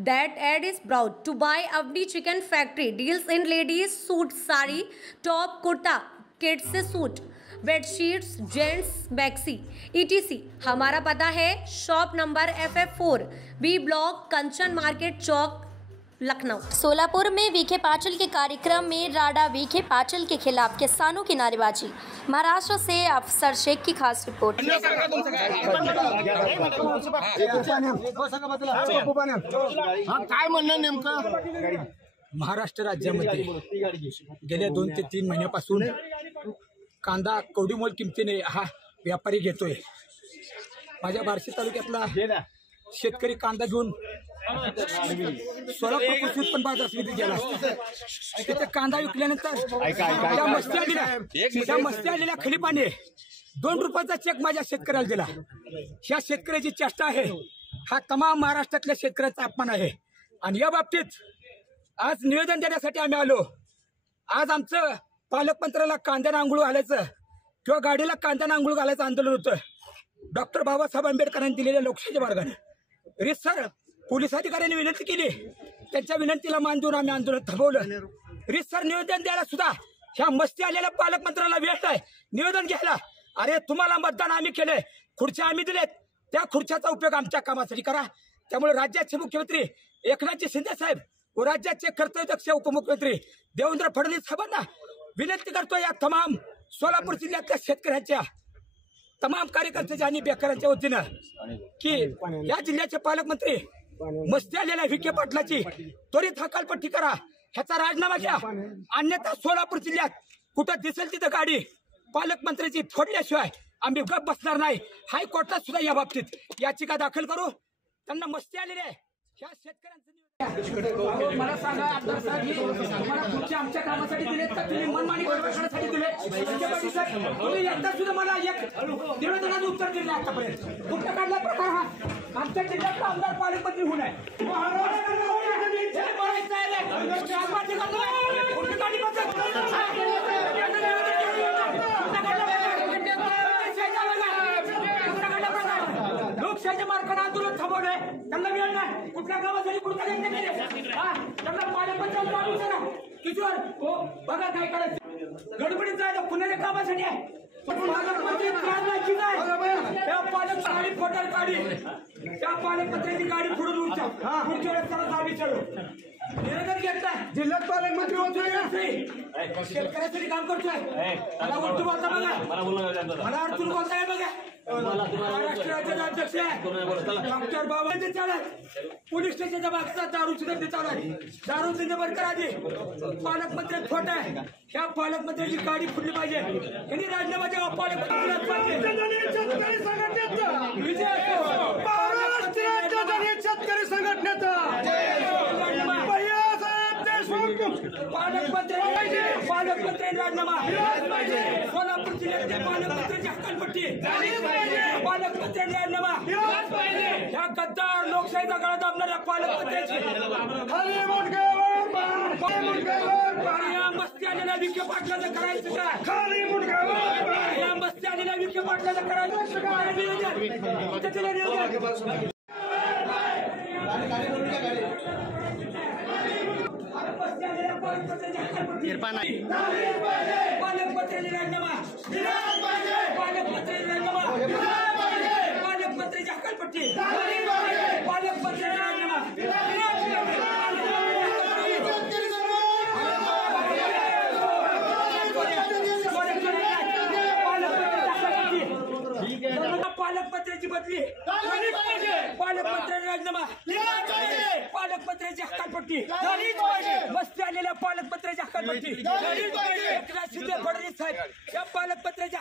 That ad is brought to buy Avni Chicken Factory. Deals in ladies suit sari, top kurta, kids suit, bedsheets, gents maxi etc. हमारा पता है shop number FF4 बी block कंचन market चौक लखनऊ। सोलापुर में VK Patil के कार्यक्रम में राडा VK Patil के खिलाफ किसानों की नारेबाजी। महाराष्ट्र से अफसर शेख की खास रिपोर्ट। काय म्हणणं नेमकं? महाराष्ट्र राज्यामध्ये गेल्या 2 ते 3 महिन्यापासून कांदा कवडीमोल किमतीने हा व्यापारी घेतोय। माझ्या बार्शी तालुक्यातला शेतकरी कांदा घेऊन सोलापूर कृषी उत्पन्न बाजार समितीत गेला असता तिथे कांदा विकल्यानंतर त्या मस्ती आलेल्या खलिपाने 2 रुपयाचा चेक माझ्या शेतकऱ्याला दिला। ह्या शेतकऱ्याची चेष्टा आहे, हा तमाम महाराष्ट्रातल्या शेतकऱ्याचा अपमान आहे। आणि या बाबतीत आज निवेदन देण्यासाठी आम्ही आलो। आज आमचं पालकमंत्र्याला कांद्यानं आंघोळ घालायचं किंवा गाडीला कांद्यानं आंघोळ घालायचं आंदोलन होतं। डॉक्टर बाबासाहेब आंबेडकरांनी दिलेल्या लोकशाहीच्या मार्गाने रितसर पोलीस अधिकाऱ्यांनी विनंती केली, त्यांच्या विनंतीला मान देऊन आम्ही आंदोलन थांबवलं। रितसर निवेदन द्यायला सुद्धा ह्या मस्ती आलेल्या पालकमंत्र्याला वेळ आहे निवेदन घ्यायला। अरे तुम्हाला मतदान आम्ही केलंय, खुर्च्या आम्ही दिलेत, त्या खुर्च्याचा उपयोग आमच्या कामासाठी करा। त्यामुळे राज्याचे मुख्यमंत्री एकनाथ शिंदे साहेब व राज्याचे कर्तव्यदक्ष उपमुख्यमंत्री देवेंद्र फडणवीस साहेबांना विनंती करतो, या तमाम सोलापूर जिल्ह्यातल्या शेतकऱ्यांच्या तमाम कार्यकर्त्यांच्या आणि बेकारांच्या वतीनं की या जिल्ह्याचे पालकमंत्री मस्ती आलेल्या विखे पाटलाची त्वरित हकालपट्टी करा, ह्याचा राजीनामा घ्या। अन्यथा सोलापूर जिल्ह्यात कुठं दिसेल तिथं गाडी पालकमंत्र्याची फोडल्याशिवाय आम्ही गप बसणार नाही। हायकोर्टात सुद्धा या बाबतीत याचिका दाखल करू। त्यांना मस्ती आलेली आहे ह्या शेतकऱ्यांचं। मला सांगा आमदार साहेब, मला तुमच्या आमच्या कामासाठी दिलेत का तुम्ही मनमानी करण्यासाठी दिले? तुम्ही एकदा सुद्धा मला एक निवेदनाचं उत्तर दिलं आतापर्यंत। कुठं काढला प्रकार हा? आमच्या जिल्ह्यातला आमदार पालकमंत्री होऊन आहे। लोकशाहीच्या मार्गाने आंदोलन थांबवलंय, त्यांना वेळ नाही। कुठल्या गावासाठी कुठल्या त्यांना पालकमंत्री किशोर हो बघा काय करायचं, गडबडीत जायला पुण्याच्या कामासाठी आहे। पालकमंत्री त्या पालकमंत्री फोटो काढी, त्या पालकमंत्र्यांची गाडी पुढून उंचा पुढच्या वेळेस त्याला दाबी चढू निवेदन घेतलाय। जिल्ह्यात पालकमंत्री होतोय, शेतकऱ्यासाठी काम करतोय। मला उलटू बोलता बघा, मला अडचण बोलताय बघा। महाराष्ट्र राज्याचे अध्यक्ष डॉक्टर बाबासाहेब चालत पोलीस स्टेशनच्या मागचा दारू सुद्धा चालत दारू बंद करा आधी। पालकमंत्री खोटा आहे, ह्या पालकमंत्र्यांची गाडी फुटली पाहिजे, त्यांनी राजीनामा द्यावा। पालकमंत्री शेतकरी संघटनेचा पालकमंत्री राजीनामा, सोलापूर जिल्ह्याचे पालकमंत्र्यांची हकालपट्टी, पालकमंत्री राजीनामा, ह्या गद्दार लोकशाहीचा गळा दाबणाऱ्या पालकमंत्र्यांची या मस्ती आलेल्या विखे पाटलाचं करायचं काय? या मस्ती आलेल्या विखे पाटलाचं करायचं पालकमंत्री राजीनामा, पालकमंत्री राजीनामा, पालकमंत्र्यांची हकालपट्टी, पालकमंत्री राजीनामा, पालकमंत्र्यांची बदली, पालकमंत्री राजीनामा, पालकमंत्र्यांची हकालपट्टी, मस्ती आलेल्या पालकमंत्र्यांची हकालपट्टी, एकनाथ शिंदे फडणवीस साहेब या पालकमंत्र्यांच्या